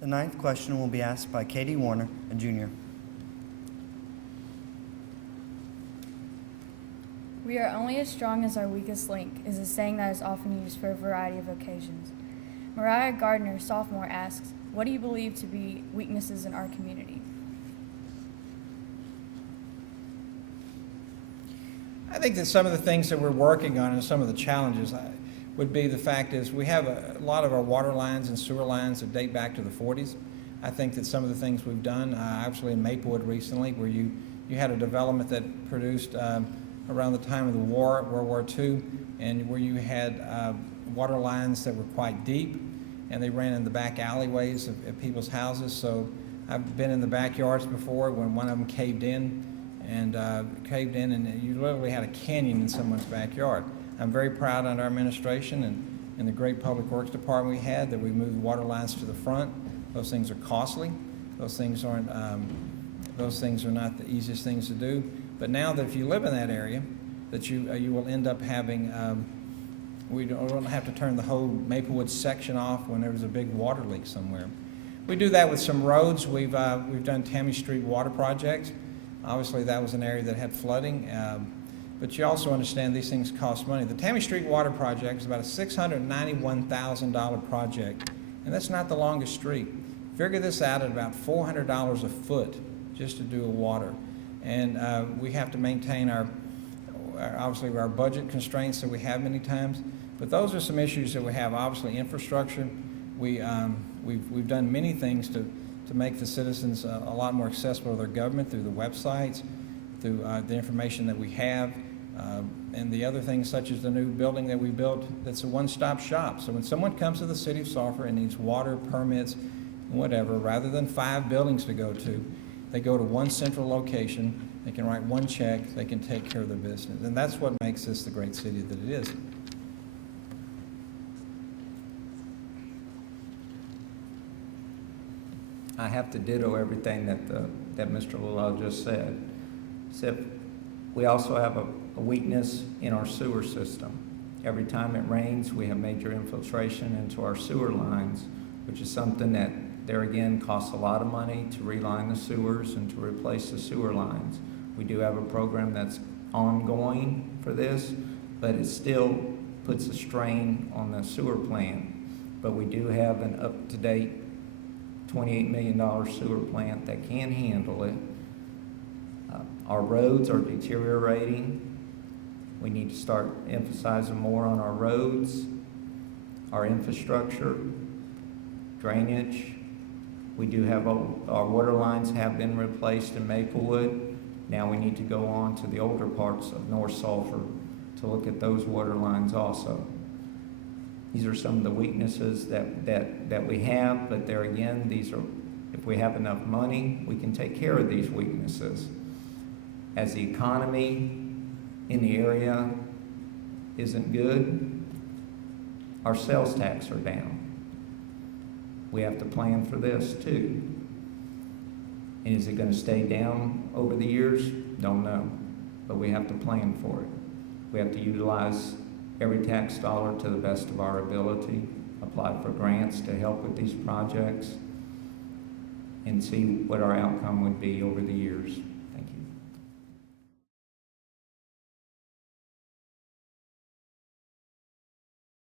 The ninth question will be asked by Katie Warner, a junior. We are only as strong as our weakest link is a saying that is often used for a variety of occasions. Mariah Gardner, sophomore, asks, what do you believe to be weaknesses in our community? I think that some of the things that we're working on and some of the challenges would be the fact is we have a lot of our water lines and sewer lines that date back to the 40s. I think that some of the things we've done, actually in Maplewood recently, where you had a development that produced around the time of the war, World War II, and where you had water lines that were quite deep, and they ran in the back alleyways of people's houses. So I've been in the backyards before when one of them caved in, and you literally had a canyon in someone's backyard. I'm very proud under our administration and the great public works department we had that we moved water lines to the front. Those things are costly. Those things are not the easiest things to do. But now that if you live in that area, that you will end up having, we don't have to turn the whole Maplewood section off when there's a big water leak somewhere. We do that with some roads. We've done Tammy Street water project. Obviously, that was an area that had flooding, but you also understand these things cost money. The Tammy Street water project is about a $691,000 project, and that's not the longest street. Figure this out at about $400 a foot just to do a water. And we have to maintain obviously our budget constraints that we have many times, but those are some issues that we have. Obviously, infrastructure. We've done many things to make the citizens a lot more accessible to their government through the websites, through the information that we have, and the other things such as the new building that we built that's a one-stop shop. So when someone comes to the city of Sulphur and needs water, permits, whatever, rather than 5 buildings to go to, they go to one central location, they can write one check, they can take care of their business. And that's what makes this the great city that it is. I have to ditto everything that Mr. LeLeux just said. Except we also have a weakness in our sewer system. Every time it rains, we have major infiltration into our sewer lines, which is something that, there again, costs a lot of money to reline the sewers and to replace the sewer lines. We do have a program that's ongoing for this, but it still puts a strain on the sewer plant. But we do have an up-to-date $28 million sewer plant that can handle it. Our roads are deteriorating. We need to start emphasizing more on our roads, our infrastructure, drainage. We do have our water lines have been replaced in Maplewood. Now we need to go on to the older parts of North Sulphur to look at those water lines also. These are some of the weaknesses that we have, but there again, these are, if we have enough money, we can take care of these weaknesses. As the economy in the area isn't good, our sales tax are down. We have to plan for this too. And is it going to stay down over the years? Don't know, but we have to plan for it. We have to utilize every tax dollar to the best of our ability, apply for grants to help with these projects, and see what our outcome would be over the years.